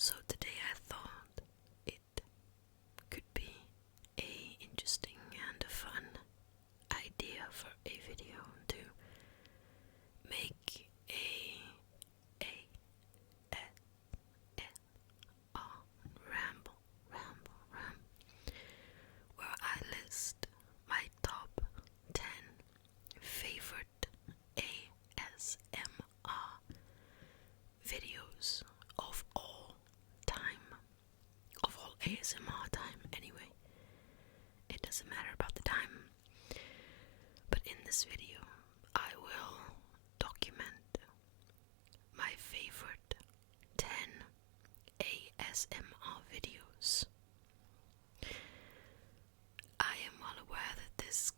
So today I thought it could be a interesting and a fun idea for a video to make a ramble, where I list my top 10 favorite ASMR videos of all time. Of all ASMR time, anyway. It doesn't matter about the time. But in this video, I will document my favorite 10 ASMR videos. I am well aware that this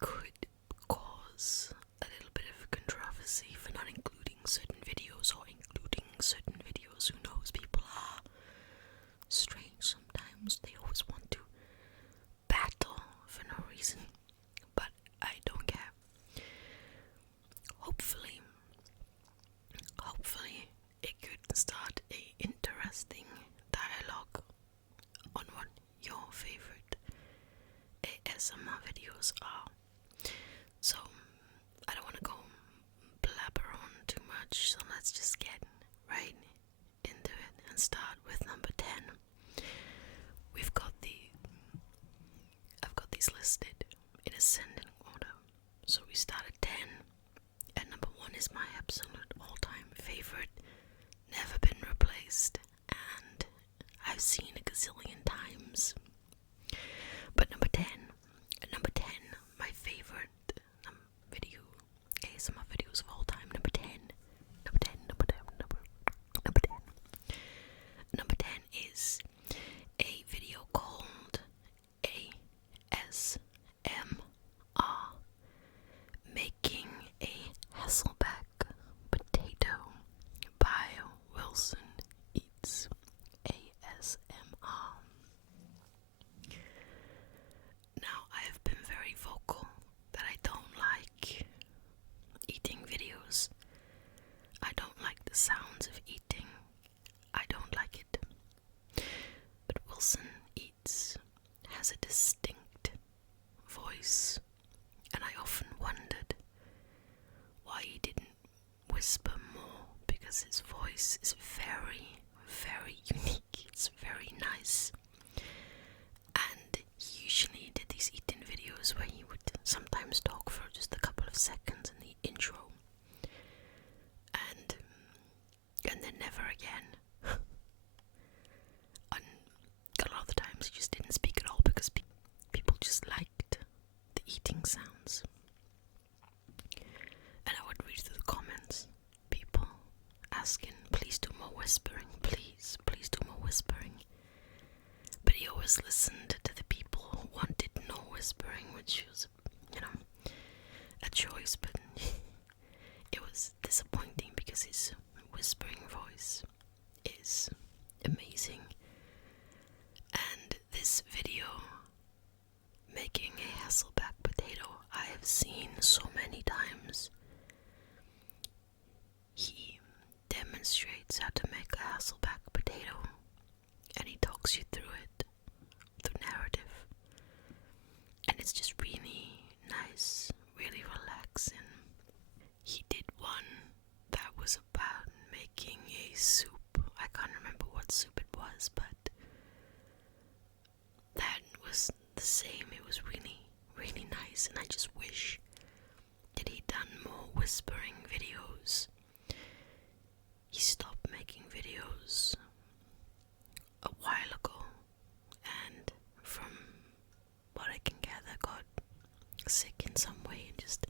could cause a little bit of controversy for not including certain videos or including certain videos. Who knows, people are strange sometimes. They always want to battle for no reason, but I don't care. Hopefully it could start a interesting dialogue on what your favorite ASMR videos are. So I don't want to go blabber on too much, so let's just get right into it and start with number 10. I've got these listed in ascending order. So we start at 10, and number 1 is my absolute all-time favorite, never been replaced, and I've seen a gazillion times. But number 10, my favorite video, ASMR videos of all time, number 10 is a video called ASMR Making a Hasselback Potato by Wilson Eats ASMR. Now, I have been very vocal that I don't like eating videos. I don't like the sounds of eating. I don't like it. But Wilson Eats has a distinct voice, and I often wondered why he didn't whisper more, because his voice is very, very unique. It's very nice. And he usually did these eating videos where he would sometimes talk for just a couple of seconds in the intro, and then never again. And a lot of the times he just didn't speak at all because people just liked the eating sounds. And I would read through the comments, people asking, please do more whispering, please do more whispering. But he always listened to the people who wanted no whispering, which was, a choice, but it was disappointing because his whispering voice is amazing. And this video, making a Hasselback potato, I have seen so many times. He demonstrates how to make a Hasselback potato, and he talks you through it, through narrative. And it's just really nice, really relaxing. He did one that was about making a soup. I can't remember what soup it was, but that was the same. It was really, really nice, and I just wish that he'd done more whispering videos. He stopped making videos a while ago, and from what I can gather, got sick in some way and just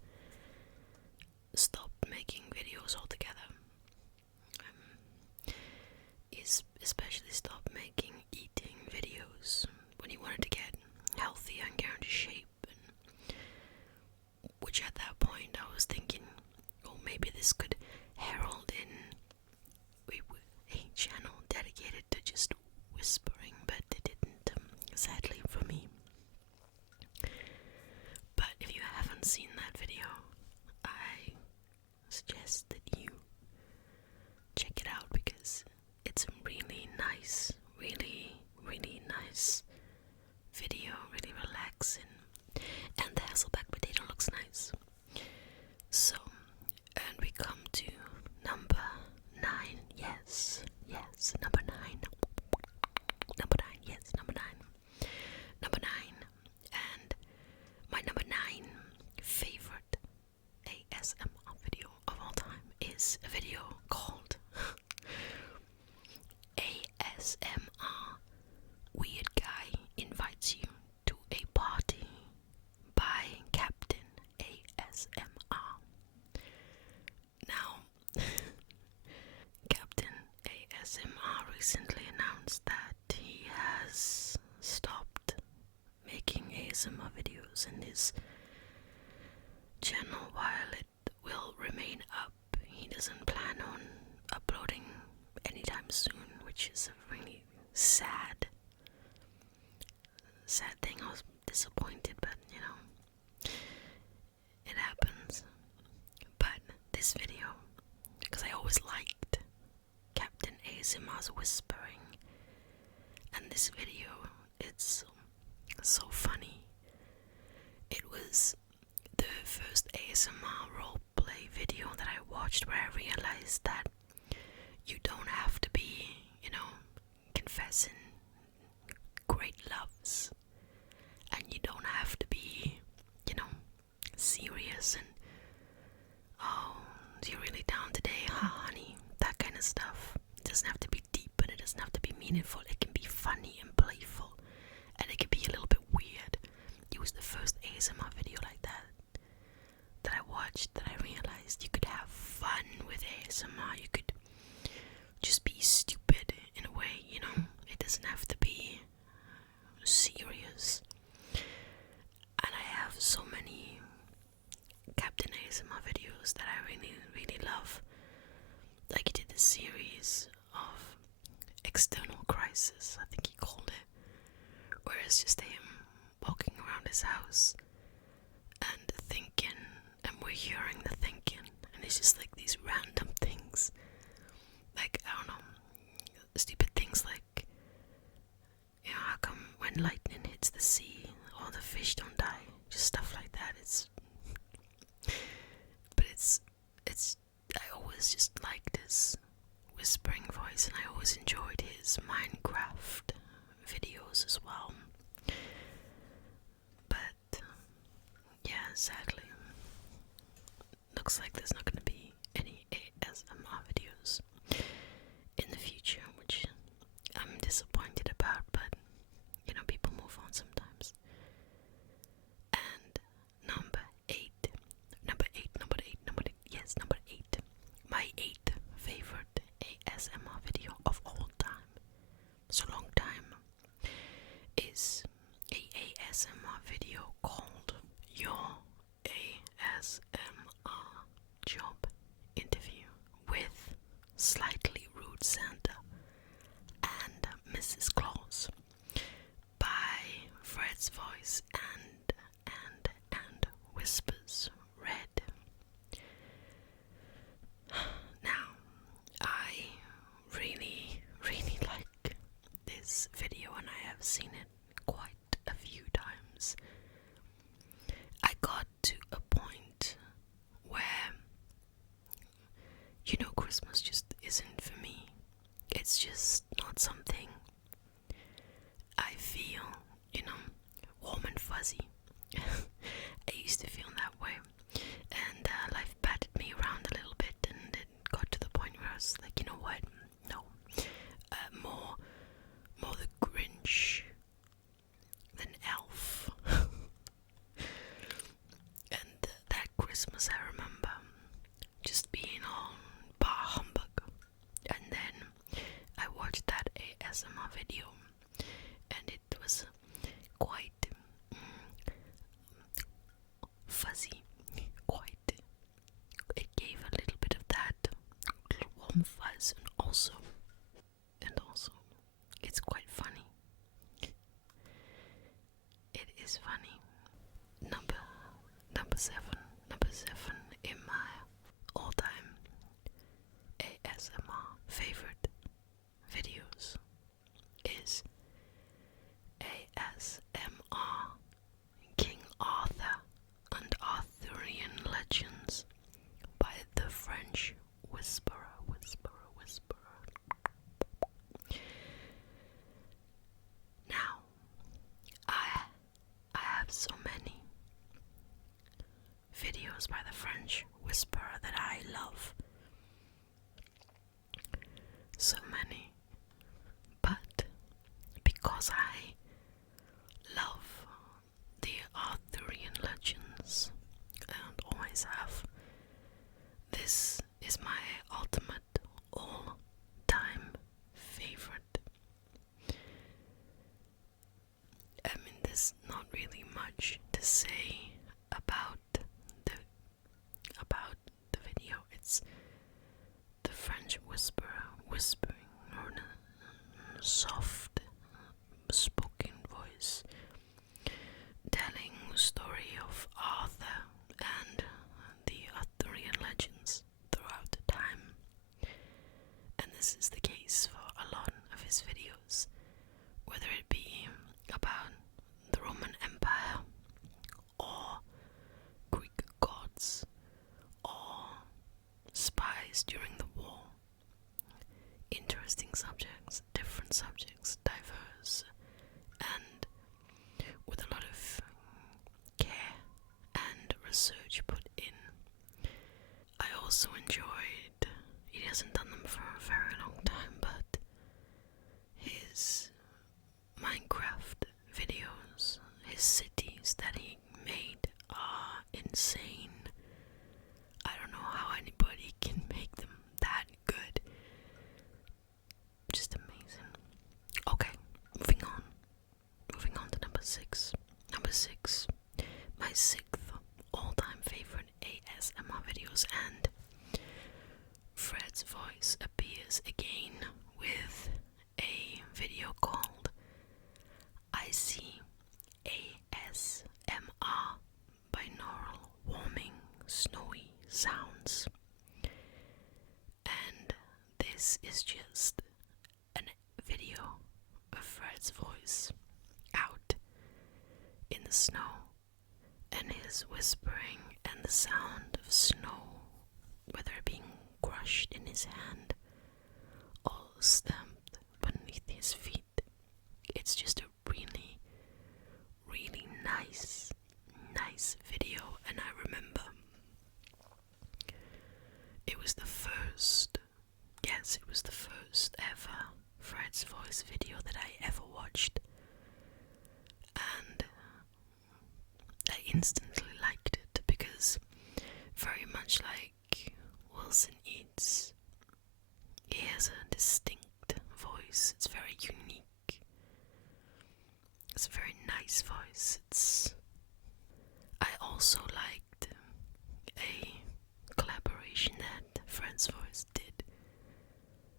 stopped making videos altogether. He's especially stopped making eating videos when he wanted to get healthy and get into shape, and which at that point I was thinking, oh, maybe this could herald in a channel dedicated to just whispering, but it didn't, sadly for me. But if you haven't seen that video, I suggest that you check it out because it's a really ASMR weird guy invites you to a party by Captain ASMR. Now, Captain ASMR recently announced that he has stopped making ASMR videos in his channel while it will remain up. He doesn't plan on uploading anytime soon, which is a really sad thing. I was disappointed, but you know, it happens. But this video, because I always liked Captain ASMR's whispering, and this video, it's so funny. It was the first ASMR roleplay video that I watched where I realized that you don't have to be, you know, confessing great loves, and you don't have to be, you know, serious and, oh, you're really down today, huh, honey? That kind of stuff. It doesn't have to be deep, and it doesn't have to be meaningful. It can be funny and playful, and it can be a little bit weird. It was the first ASMR video like that I watched, that I realized you could have fun with ASMR. You could just be stupid in a way, you know. It doesn't have to be serious. And I have so many Captain ASMR videos that I really, really love. Like, he did this series of External Crisis, I think he called it, where it's just him walking around his house and thinking, and we're hearing the thinking, and it's just like these random things, like, I don't know, stupid things like, you know, how come when lightning hits the sea, all the fish don't die? Just stuff like that. I always just liked his whispering voice, and I always enjoyed his Minecraft videos as well. But, yeah, sadly, looks like there's not going to be any ASMR videos in the future, which I'm disappointed about, but, you know, people move on sometimes. And number eight, my 8th favorite ASMR video of all time, so long time, is a ASMR video called Your ASMR Job Interview with Slightly Rude Santa and Mrs. Claus by Fred's Voice and Whispers Red. Now, I really, really like this video, and I have seen it quite a few times. I got to a point where, you know, Christmas just isn't for me. It's just not something I feel, you know, warm and fuzzy. I used to feel that way, and life batted me around a little bit, and it got to the point where I was like, you know what, no, more the Grinch than Elf. And that Christmas, I remember just being all bar humbug, and then I watched that ASMR video, and it was quite fuzzy, it gave a little bit of that little warm fuzz, and also it's quite funny. It is funny. Number seven in my all-time ASMR favorite videos is ASMR King Arthur and Arthurian Legends by the French Whisperer. Now, I have so many videos by the French Whisperer that I love. So many. But to say about the video. It's the French whisperer whispering or a soft spoken voice telling the story of Arthur and the Arthurian legends throughout the time. And this is the case for a lot of his videos, whether it be about the Roman Empire or Greek gods or spies during the war. Interesting subjects, different subjects, diverse, and with a lot of care and research put in. I also enjoyed, he hasn't done them for a very long time, but his Minecraft videos, his cities that he made are insane. I don't know how anybody can make them that good. Just amazing. Okay, moving on. Moving on to number 6. Number 6, my 6th all-time favorite ASMR videos, and Fred's voice appears again with a video called I See ASMR binaural warming snowy sounds. And this is just a video of Fred's voice out in the snow and his whispering and the sound of snow, whether it being crushed in his hand or stamped beneath his feet. It's just a really, really nice video, and I remember it was the first ever Fred's voice video that I ever watched, and I instantly liked it because, very much like Wilson Eats, he has a distinct voice. It's very unique. It's a very nice voice. I also liked a collaboration that Fred's voice did.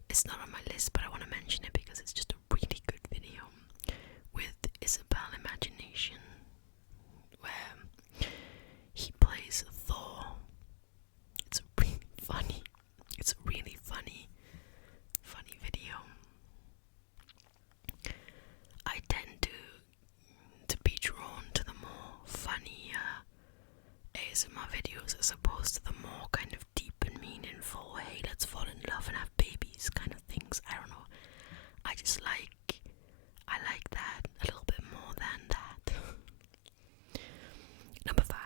It's not on my list, but I want to mention it because it's just a really good video with Isabel Imagination, where he plays Thor. It's a really funny video. I tend to be drawn to the more funny ASMR videos as opposed to the more kind of deep and meaningful, hey, let's fall in love and have babies kind of things. I don't know. I like that a little bit more than that. Number 5,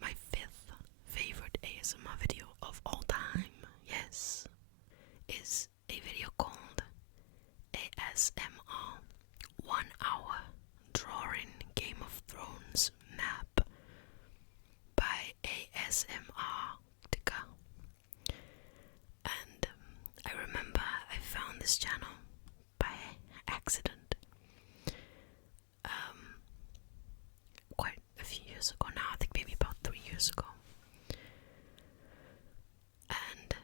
my 5th favorite ASMR video of all time, yes, is a video called ASMR 1 hour drawing Game of Thrones map by asmrtica. And I remember I found this channel by accident quite a few years ago now. I think maybe about 3 years ago. And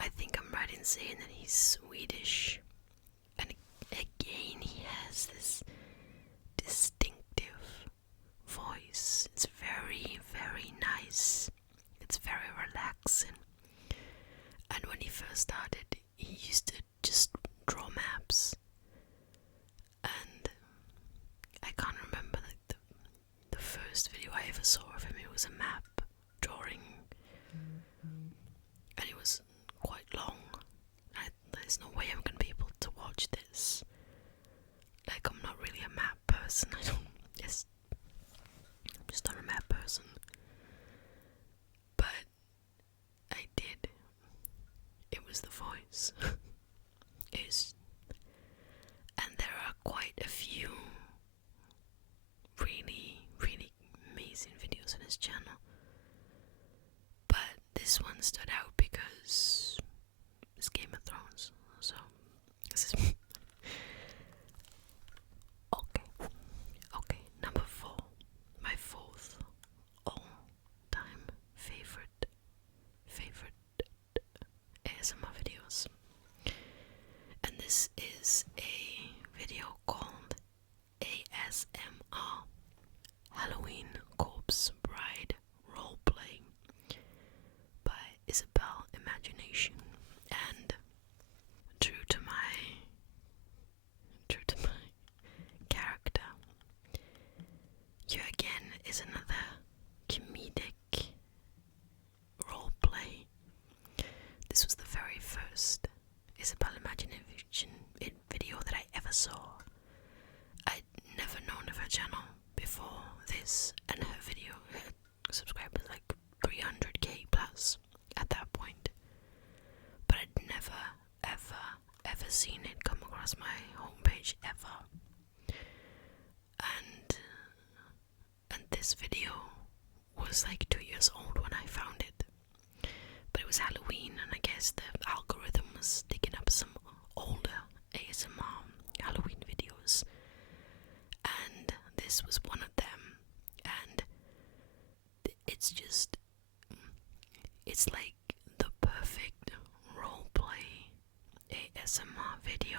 I think I'm right in saying that he's Swedish. And again, he has this distinctive voice. It's very, very nice. It's very relaxing. And when he first started, he used to just draw maps. And I can't remember the first video I ever saw of him. It was a map drawing. And it was quite long. There's no way I'm going to be able to watch this. Like, I'm not really a map person. I'm just not a map person. But I did. It was the voice. And there are quite a few really, really amazing videos on his channel. But this one stood out because it's Game of Thrones. So, this is... Okay. This is a video called ASMR Halloween Corpse Bride Roleplay by Isabel Imagination. And true to my character, here again is another comedic roleplay. This was the very first Isabel Imagination video that I ever saw. I'd never known of her channel before this, and her video, her subscribers like 300k plus at that point. But I'd never, ever seen it come across my homepage ever. And this video was like 2 years old when I found it. But it was Halloween, and I guess the algorithm was digging up some older ASMR Halloween videos. And this was one of them. And it's like the perfect roleplay ASMR video.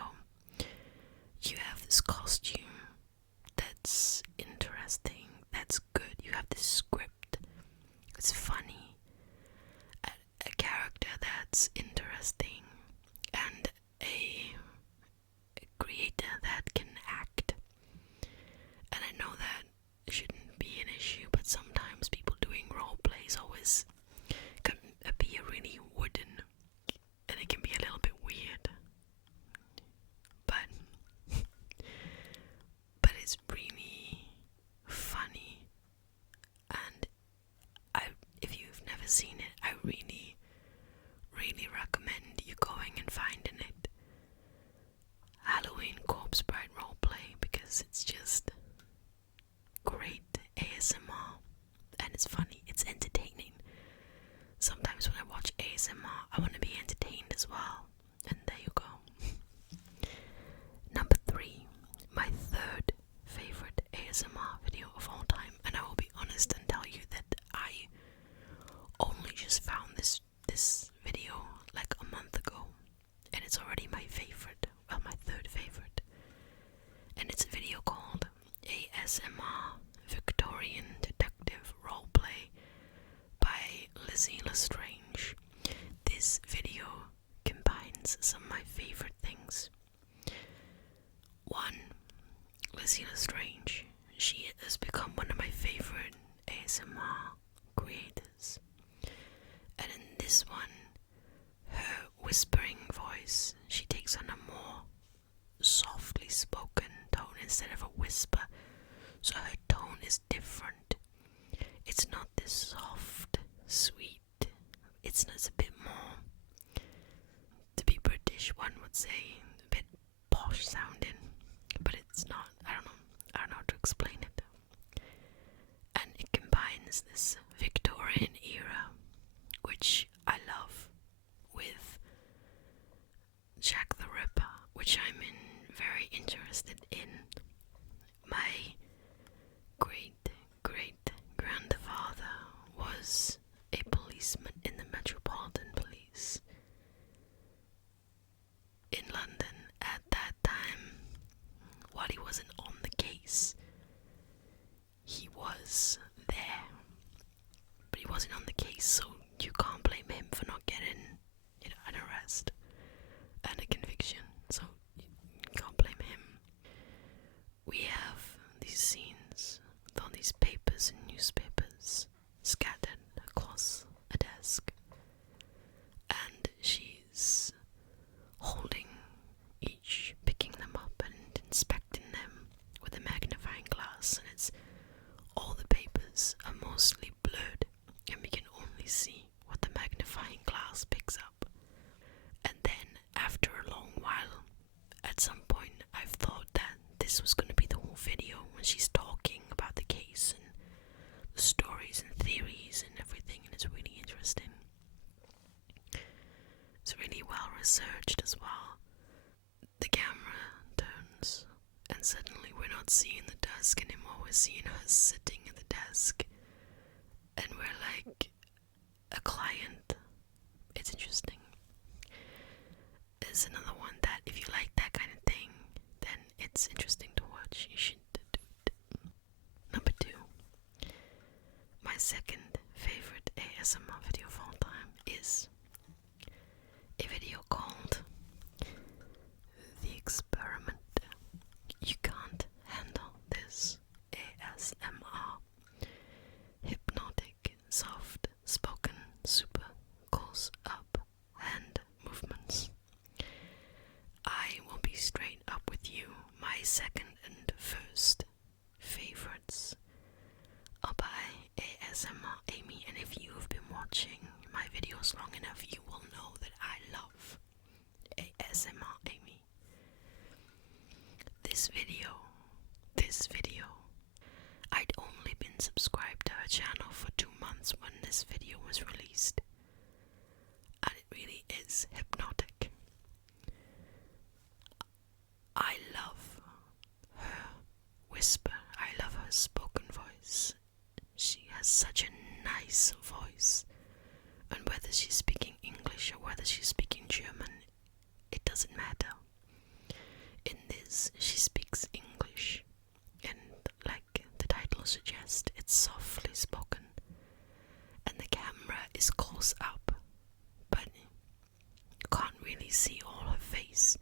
You have this costume that's interesting, that's good. You have this script, it's funny, a character that's interesting, and a creator that can act. And I know that shouldn't be an issue, but sometimes people doing role plays always can appear really wooden, and it can be a little bit weird. But it's really funny, and if you've never seen it, I really recommend you going and finding it. Halloween Corpse Bride Roleplay, because it's just great ASMR, and it's funny, it's entertaining. Sometimes when I watch ASMR, I want to be entertained as well, and there you go. Number 3, my third favorite ASMR video of all time, and I will be honest and tell you that I only just found this video like a month ago, and it's already my favorite, well, my third favorite. And it's a video called ASMR Victorian Detective Roleplay by Lizzie Lestrange. This video combines some of my favorite things. One, Lizzie Lestrange. She has become one of my favorite ASMR creators. And in this one, her whispering voice, she takes on a more softly spoken tone instead of a whisper. So her tone is different. It's not this soft, sweet. It's a bit more, to be British, one would say, a bit posh sounding. But it's not. I don't know how to explain it. And it combines this Victorian era, which I love, with Jack the Ripper, which I'm very interested in. My great grandfather was a policeman in the Metropolitan Police in London at that time. While he wasn't on the case, he was there, but he wasn't on the case, so you can't blame him for not getting, an arrest and a conviction, so you can't blame him. We have these scenes with all these papers and newspapers scattered across a desk, and she's holding each, picking them up and inspecting them with a magnifying glass, and it's all the papers are mostly blurred, and we can only see what the magnifying glass picks up. And then after a long while, at some point, I've thought that this was going to be the whole video, when she's talking about the case and the stories and theories and everything, and it's really interesting. It's really well researched as well. The camera turns, and suddenly we're not seeing the desk anymore, we're seeing her sitting at the desk, and we're like a client. It's interesting. There's another one that, if you like that it's interesting to watch. You should do it. Number 2. My second favorite ASMR video of all time is a video called The Experiment. You can't handle this. ASMR. Hypnotic, soft, spoken, super close up hand movements. I will be straight up with you. My second and first favorites are by ASMR Amy, and if you have been watching my videos long enough, you will know that I love ASMR Amy. This video, I'd only been subscribed to her channel for 2 months when this video was released, and it really is hypnotic. I love her whisper, I love her spoken voice. She has such a nice voice, and whether she's speaking English or whether she's speaking German, it doesn't matter. In this, she speaks English, and like the title suggests, it's softly spoken, and the camera is close up, but you can't really see all her face.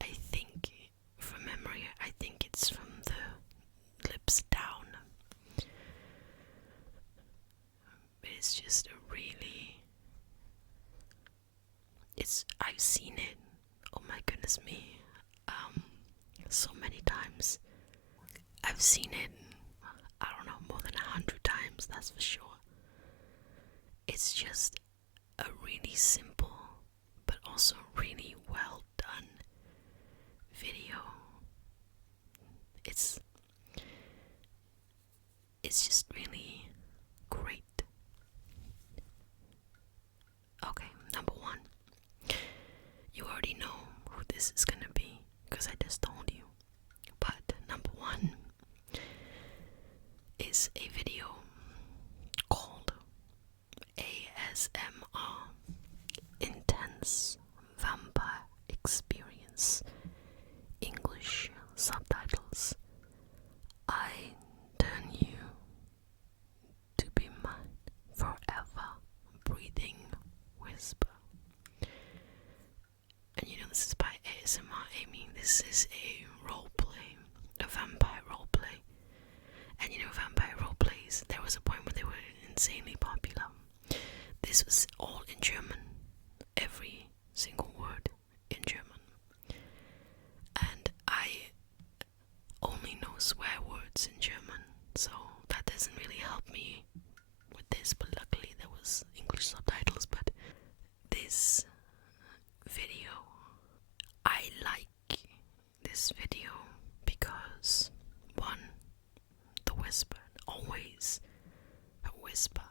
I think, from memory, I think it's from the lips down. It's just a really... I've seen it, oh my goodness me, so many times. I've seen it, I don't know, more than 100 times, that's for sure. It's just a really simple, but also really well done video. It's just really great. Okay, number 1. You already know who this is gonna be, because I just told you. But number 1 is a video called ASMR Intense Vampire Experience. English subtitles. I turn you to be mine forever. Breathing whisper. And you know, this is by ASMR Amy. This is a roleplay, a vampire roleplay. And you know, vampire roleplays, there was a point where they were insanely popular. This was all in German. Every single word in German. And I only know swear words in German, so that doesn't really help me with this, but luckily there was English subtitles. But this video, I like this video because 1, the whisper, always a whisper.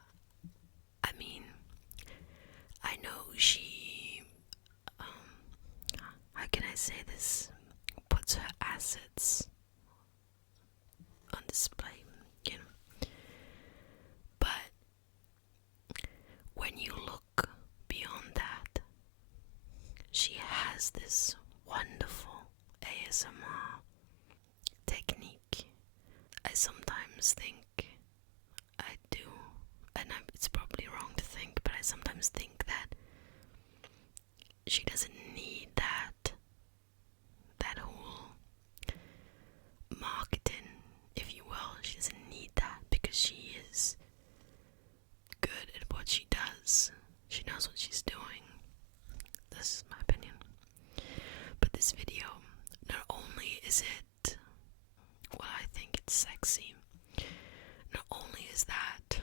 I mean, I know she, how can I say this, puts her assets on display, you know. But when you look beyond that, she has this wonderful ASMR technique. I sometimes think I do, and it's probably wrong to think, but I sometimes think that she doesn't need that whole marketing, if you will. She doesn't need that because she is good at what she does. She knows what she's doing. This is my opinion. But this video, not only is it, well, I think it's sexy. Not only is that,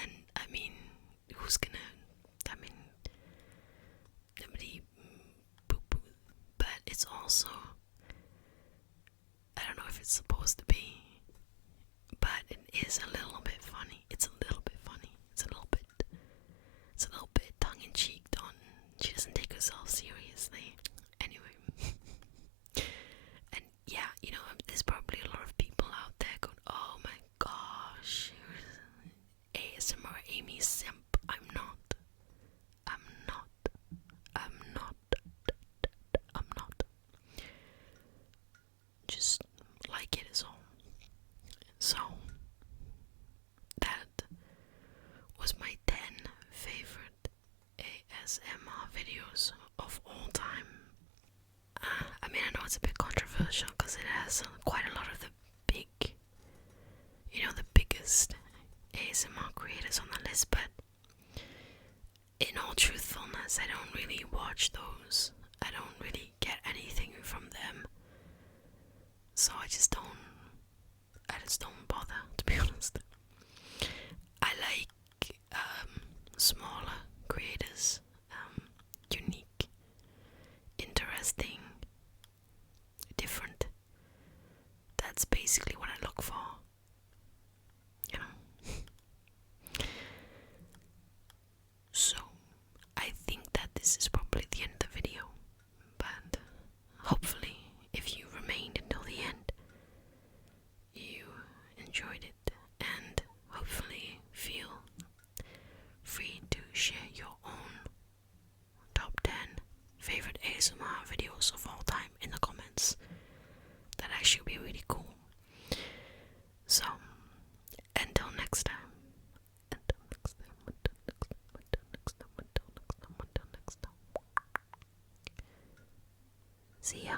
and I mean, who's gonna, I mean, nobody poo-poo, but it's also, I don't know if it's supposed to be, but it is a little bit funny. It's a little bit funny. It's a little bit tongue-in-cheek. She doesn't take herself seriously. Anyway. And yeah, you know, there's probably a lot of people out there going, oh my gosh, ASMR Amy simp. I'm not. just like it is all. So that was my 10 favorite ASMR videos of all time. I mean, I know it's a bit controversial because it has quite a lot of the big, the biggest ASMR creators on the list, but in all truthfulness, I don't really watch those. I don't really get anything from them. So I just don't bother, to be honest. I like smaller creators, unique, interesting, different. That's basically what I look for, So I think that this is probably the end of the video, but hopefully if you remained until the end, you enjoyed it, and hopefully feel free to share your own top 10 favorite ASMR videos of all time in the comments. That actually be really cool. So, until next time. See ya.